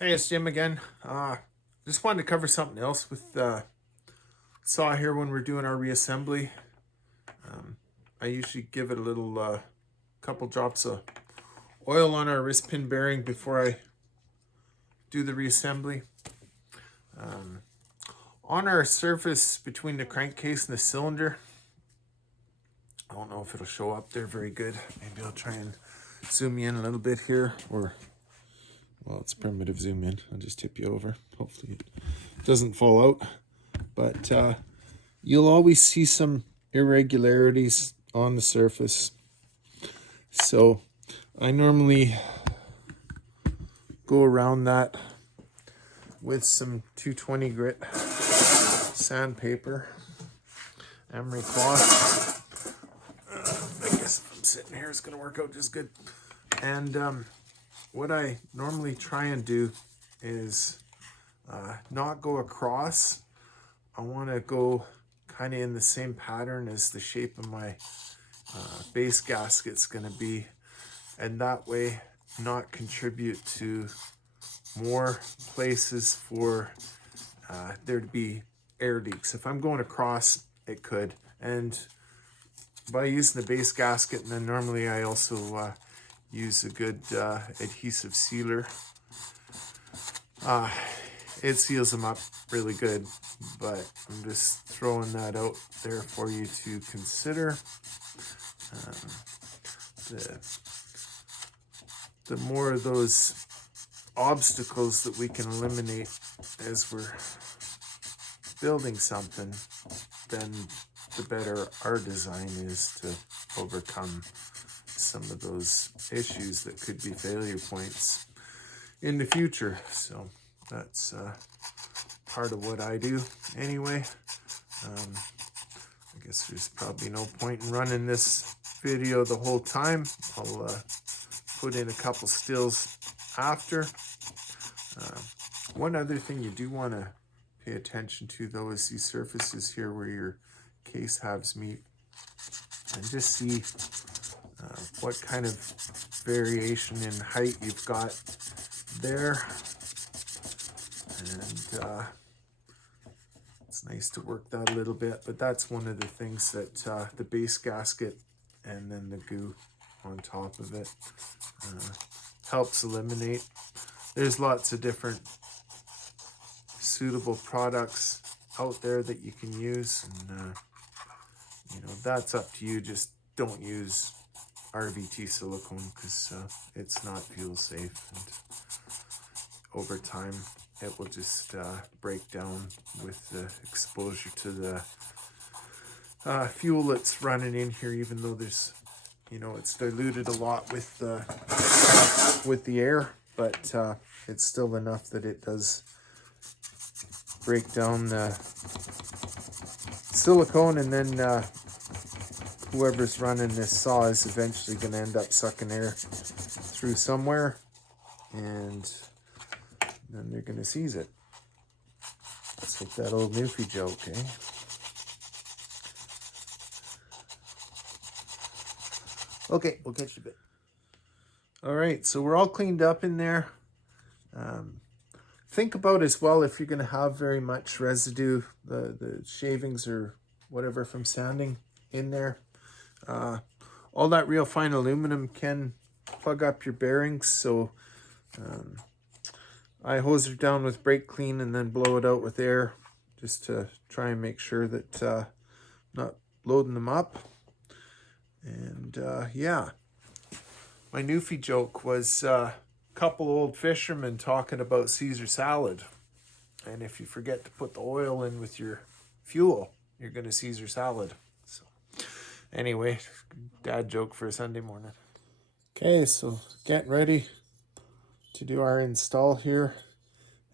Hey, it's Jim again. Just wanted to cover something else with saw here when we're doing our reassembly. Um, I usually give it a little couple drops of oil on our wrist pin bearing before I do the reassembly. Um, on our surface between the crankcase and the cylinder, I don't know if it'll show up there very good. Maybe I'll try and zoom you in a little bit here, or well, it's primitive zoom in. I'll just tip you over. Hopefully it doesn't fall out. But you'll always see some irregularities on the surface. So I normally go around that with some 220 grit sandpaper, emery cloth. I guess if I'm sitting here, it's going to work out just good. And what I normally try and do is not go across. I want to go kind of in the same pattern as the shape of my base gasket's going to be, and that way not contribute to more places for there to be air leaks. If I'm going across, it could. And by using the base gasket, and then normally I also use a good adhesive sealer. It seals them up really good, but I'm just throwing that out there for you to consider. The more of those obstacles that we can eliminate as we're building something, then the better our design is to overcome some of those issues that could be failure points in the future. So that's part of what I do anyway. I guess there's probably no point in running this video the whole time. I'll put in a couple stills after. One other thing you do want to pay attention to though is these surfaces here where your case halves meet, and just see what kind of variation in height you've got there. And it's nice to work that a little bit, but that's one of the things that the base gasket and then the goo on top of it helps eliminate. There's lots of different suitable products out there that you can use, and that's up to you. Just don't use RVT silicone because it's not fuel safe, and over time it will just break down with the exposure to the fuel that's running in here, even though there's it's diluted a lot with the air, but it's still enough that it does break down the silicone, and then whoever's running this saw is eventually going to end up sucking air through somewhere, and then they're going to seize it. It's like that old Newfie joke, eh? Okay, we'll catch you a bit. All right, so we're all cleaned up in there. Think about as well, if you're going to have very much residue, the shavings or whatever from sanding in there. All that real fine aluminum can plug up your bearings, so I hose it down with brake clean and then blow it out with air just to try and make sure that I'm not loading them up. And yeah, my Newfie joke was a couple old fishermen talking about Caesar salad, and if you forget to put the oil in with your fuel, you're going to Caesar salad. So anyway, dad joke for a Sunday morning. Okay, so getting ready to do our install here.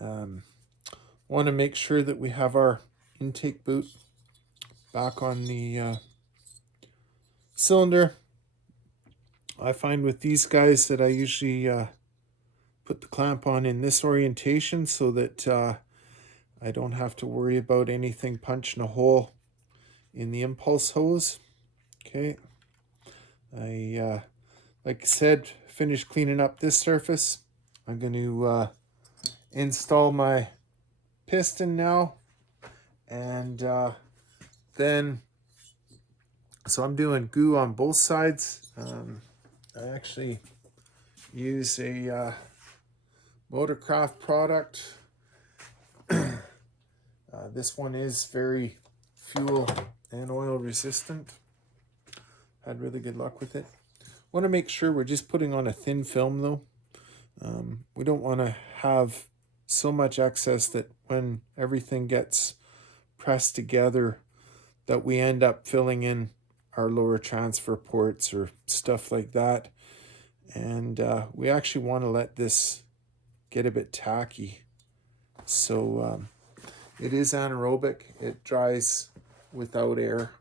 Want to make sure that we have our intake boot back on the cylinder. I find with these guys that I usually put the clamp on in this orientation so that I don't have to worry about anything punching a hole in the impulse hose. Okay, like I said, finished cleaning up this surface. I'm going to install my piston now. And then, so I'm doing goo on both sides. I actually use a Motorcraft product. This one is very fuel and oil resistant. Had really good luck with it. Want to make sure we're just putting on a thin film though. We don't want to have so much excess that when everything gets pressed together that we end up filling in our lower transfer ports or stuff like that. And we actually want to let this get a bit tacky. So it is anaerobic. It dries without air.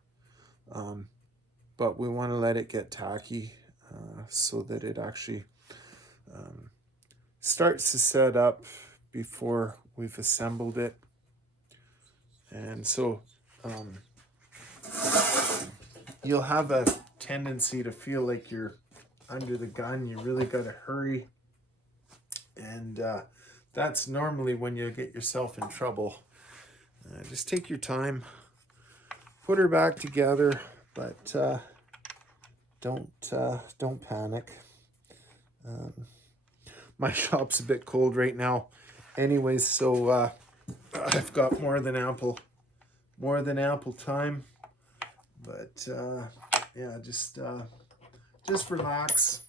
But we want to let it get tacky so that it actually starts to set up before we've assembled it. And so you'll have a tendency to feel like you're under the gun. You really got to hurry. And that's normally when you get yourself in trouble. Just take your time, put her back together, but don't panic. My shop's a bit cold right now anyways, so I've got more than ample time. But yeah, just relax.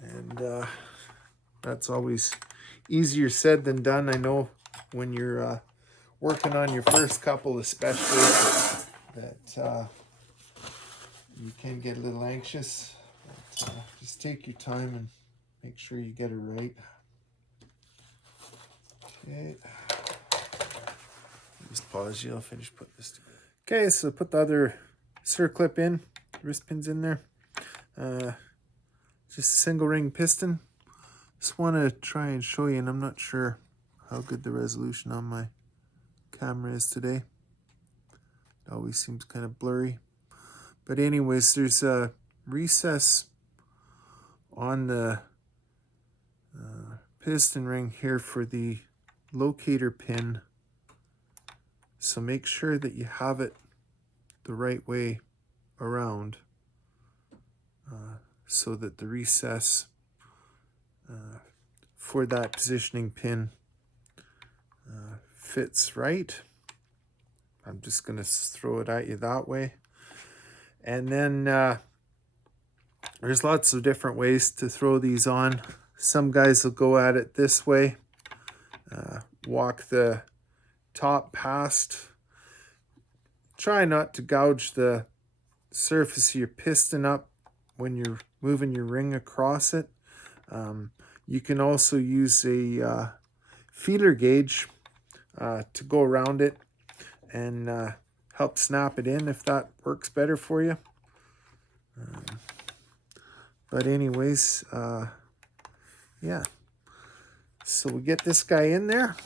And that's always easier said than done. I know when you're working on your first couple especially, that you can get a little anxious. But, just take your time and make sure you get it right. Okay. Just pause you. I'll finish putting this together. Okay, so put the other circlip in, wrist pins in there. Just a single ring piston. Just want to try and show you, and I'm not sure how good the resolution on my camera is today. It always seems kind of blurry. But anyways, there's a recess on the piston ring here for the locator pin. So make sure that you have it the right way around so that the recess for that positioning pin fits right. I'm just going to throw it at you that way. And then there's lots of different ways to throw these on. Some guys will go at it this way. Walk the top past. Try not to gouge the surface of your piston up when you're moving your ring across it. You can also use a feeler gauge to go around it and help snap it in if that works better for you. But anyways, yeah. So we get this guy in there.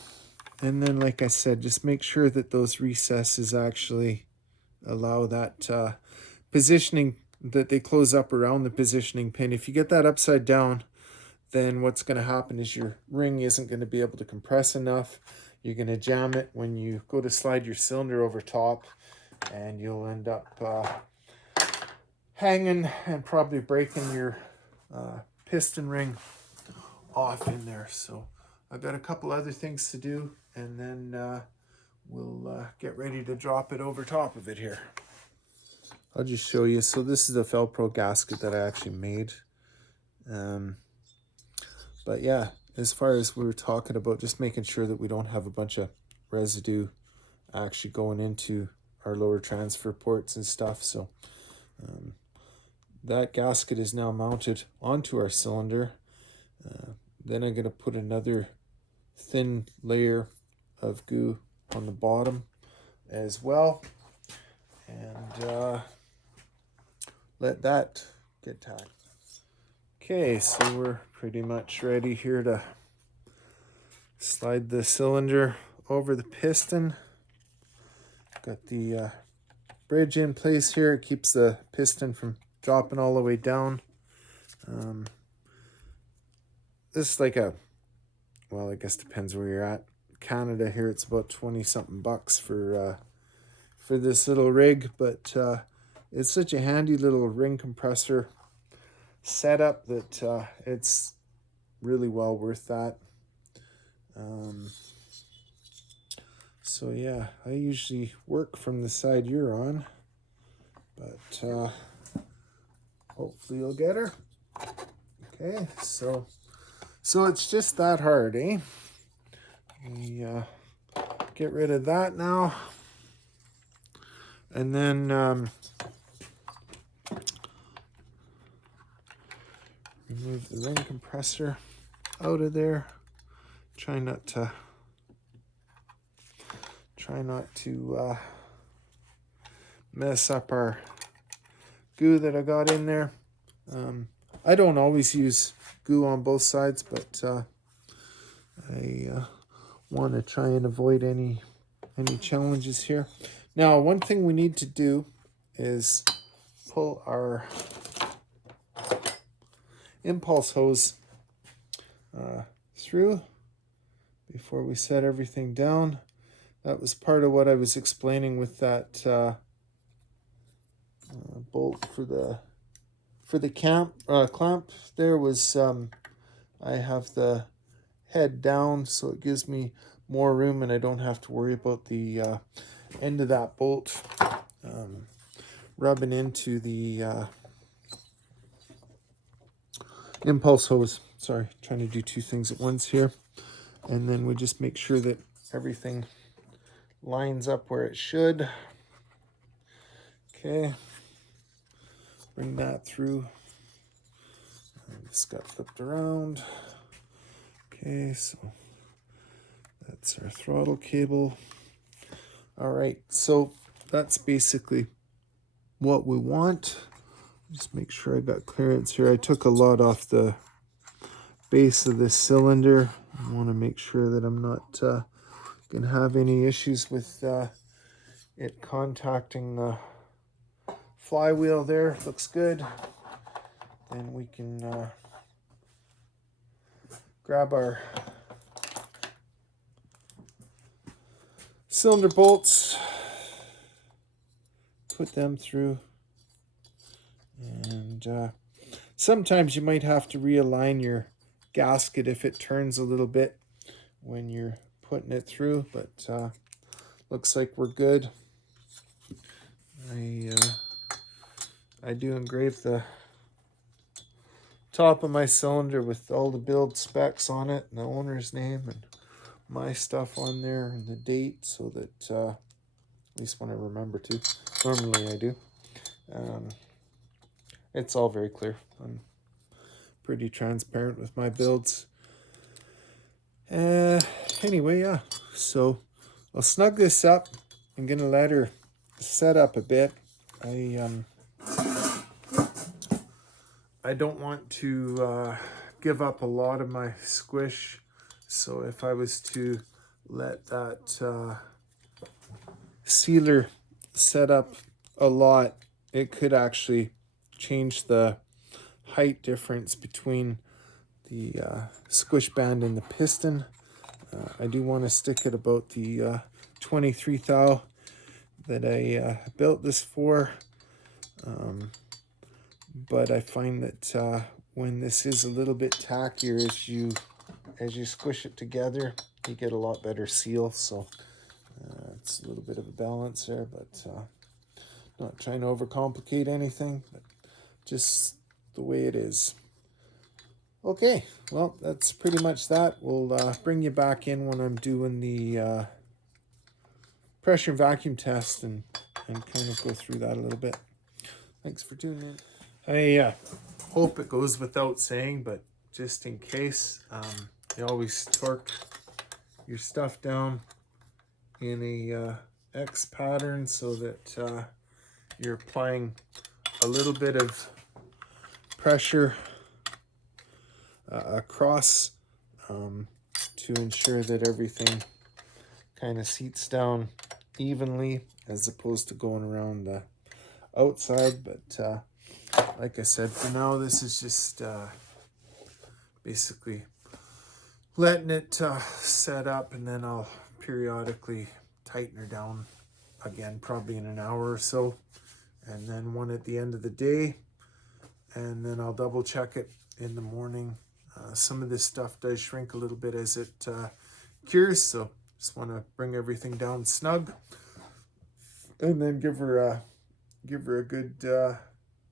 And then, like I said, just make sure that those recesses actually allow that positioning, that they close up around the positioning pin. If you get that upside down, then what's going to happen is your ring isn't going to be able to compress enough. You're going to jam it when you go to slide your cylinder over top, and you'll end up hanging and probably breaking your piston ring off in there. So I've got a couple other things to do, and then we'll get ready to drop it over top of it here. I'll just show you. So this is the Felpro gasket that I actually made. But yeah, as far as we were talking about, just making sure that we don't have a bunch of residue actually going into our lower transfer ports and stuff. So that gasket is now mounted onto our cylinder. Then I'm going to put another thin layer of goo on the bottom as well, and let that get tacked. Okay, so we're pretty much ready here to slide the cylinder over the piston. Got the bridge in place here. It keeps the piston from dropping all the way down. This is like a well, I guess depends where you're at. Canada here, it's about 20 something bucks for this little rig, but it's such a handy little ring compressor setup that it's really well worth that. So yeah, I usually work from the side you're on, but hopefully you'll get her. Okay, so it's just that hard, eh? We get rid of that now, and then remove the ring compressor out of there. Try not to mess up our goo that I got in there. I don't always use goo on both sides, but I want to try and avoid any challenges here. Now, one thing we need to do is pull our impulse hose through before we set everything down. That was part of what I was explaining with that bolt for the clamp. There was I have the head down, so it gives me more room, and I don't have to worry about the end of that bolt rubbing into the impulse hose. Sorry, trying to do two things at once here. And then we just make sure that everything lines up where it should. Okay, bring that through. This got flipped around. Okay, so that's our throttle cable. All right, so that's basically what we want. Just make sure I got clearance here. I took a lot off the base of this cylinder. I want to make sure that I'm not going to have any issues with it contacting the flywheel there. Looks good. Then we can grab our cylinder bolts, put them through, and sometimes you might have to realign your gasket if it turns a little bit when you're putting it through, but looks like we're good. I do engrave the top of my cylinder with all the build specs on it and the owner's name and my stuff on there and the date, so that at least when I remember to. Normally I do. It's all very clear. I'm pretty transparent with my builds. Anyway, yeah, so I'll snug this up. I'm gonna let her set up a bit. I don't want to give up a lot of my squish, so if I was to let that sealer set up a lot, it could actually change the height difference between the squish band and the piston. I do want to stick at about the 23 thou that I built this for, but I find that when this is a little bit tackier, as you squish it together, you get a lot better seal. So it's a little bit of a balance there, but not trying to overcomplicate anything, but just the way it is. Okay, well, that's pretty much that. We'll bring you back in when I'm doing the pressure and vacuum test and kind of go through that a little bit. Thanks for tuning in. I hope it goes without saying, but just in case, you always torque your stuff down in a X pattern so that you're applying a little bit of pressure across to ensure that everything kind of seats down evenly as opposed to going around the outside. But like I said, for now this is just basically letting it set up, and then I'll periodically tighten her down again, probably in an hour or so, and then one at the end of the day, and then I'll double check it in the morning. Some of this stuff does shrink a little bit as it cures, so just want to bring everything down snug, and then give her a good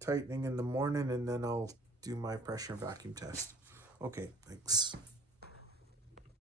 tightening in the morning, and then I'll do my pressure vacuum test. Okay, thanks.